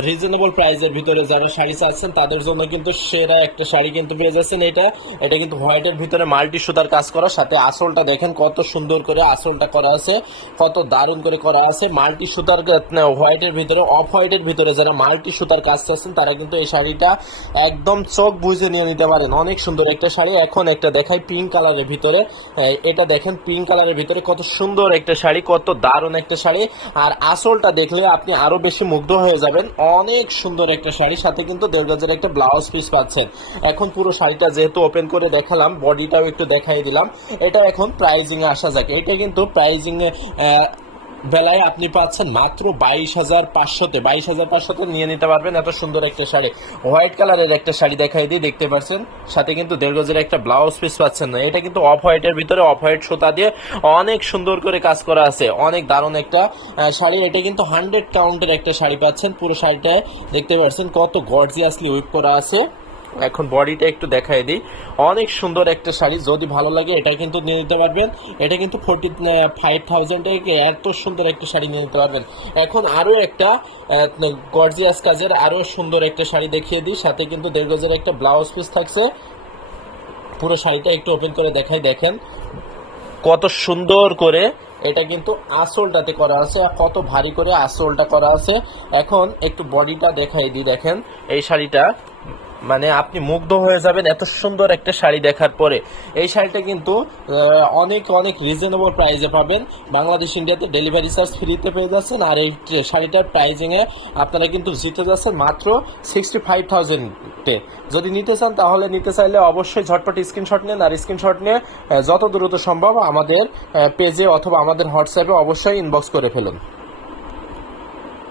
Reasonable প্রাইসের ভিতরে যারা শাড়ি চাচ্ছেন তাদের জন্য কিন্তু সেরা একটা শাড়ি কিন্তু পেয়ে যাচ্ছেন। এটা কিন্তু হোয়াইটের ভিতরে মাল্টি সুতার কাজ করা, সাথে আসলটা দেখেন কত সুন্দর করে আসলটা করা আছে, কত দারুণ করে করা আছে। মাল্টি সুতার হোয়াইটের ভিতরে, অফ হোয়াইটের ভিতরে যারা মাল্টি সুতার কাজ চাচ্ছেন তারা কিন্তু এই শাড়িটা একদম চোখ বুঝে নিয়ে নিতে পারেন। অনেক সুন্দর একটা শাড়ি। এখন একটা দেখাই পিঙ্ক কালারের ভিতরে। এটা দেখেন পিঙ্ক কালারের ভিতরে কত সুন্দর একটা শাড়ি, কত দারুণ একটা শাড়ি। আর আসলটা দেখলে আপনি আরো বেশি মুগ্ধ হয়ে যাবেন। অনেক সুন্দর একটা শাড়ি, সাথে কিন্তু 1.5 গজের একটা ব্লাউজ পিস পাচ্ছেন। এখন পুরো শাড়িটা যেহেতু ওপেন করে দেখালাম, বডিটাও একটু দেখাই দিলাম। এটা এখন প্রাইজিং এ আসা যাক। এটা কিন্তু প্রাইজিং এ বেলায় আপনি পাচ্ছেন মাত্র 22,500-তে। 22,500-তে নিয়ে নিতে পারবেন এত সুন্দর একটা শাড়ি। হোয়াইট কালারের একটা শাড়ি দেখাই দিই, দেখতে পাচ্ছেন। সাথে কিন্তু 1.5 গজের একটা ব্লাউজ পিস পাচ্ছেন না। এটা কিন্তু অফ হোয়াইটের ভিতরে অফ হোয়াইট সুতা দিয়ে অনেক সুন্দর করে কাজ করা আছে। অনেক দারুণ একটা শাড়ি। এটা কিন্তু 100 কাউন্টের একটা শাড়ি পাচ্ছেন। পুরো শাড়িটা দেখতে পাচ্ছেন কত গর্জিয়াসলি উইপ করা আছে। এখন বডিটা একটু দেখাই দিই। অনেক সুন্দর একটা শাড়ি, যদি ভালো লাগে এটা কিন্তু নিয়ে নিতে পারবেন। এটা কিন্তু 45,000 এত সুন্দর একটা শাড়ি নিয়ে নিতে পারবেন। এখন আরো একটা গর্জিয়াস কাজের আরো সুন্দর একটা শাড়ি দেখিয়ে দিই। সাথে কিন্তু 1.5 গজের একটা ব্লাউজ পিস থাকছে। পুরো শাড়িটা একটু ওপেন করে দেখাই, দেখেন কত সুন্দর করে এটা কিন্তু আসলটাতে করা আছে, কত ভারী করে আসলটা করা আছে। এখন একটু বডিটা দেখাই দিই, দেখেন এই শাড়িটা মানে আপনি মুগ্ধ হয়ে যাবেন এত সুন্দর একটা শাড়ি দেখার পরে। এই শাড়িটা কিন্তু অনেক অনেক রিজনেবল প্রাইসে পাবেন। বাংলাদেশ ইন্ডিয়াতে ডেলিভারি চার্জ ফ্রিতে পেয়ে যাচ্ছেন। আর এই শাড়িটার প্রাইজিংয়ে আপনারা কিন্তু জিতে যাচ্ছেন মাত্র 65,000-তে। যদি নিতে চান তাহলে, নিতে চাইলে অবশ্যই ঝটপট স্ক্রিনশট নেন। আর স্ক্রিনশট নিয়ে যত দ্রুত সম্ভব আমাদের পেজে অথবা আমাদের হোয়াটসঅ্যাপে অবশ্যই ইনবক্স করে ফেলুন।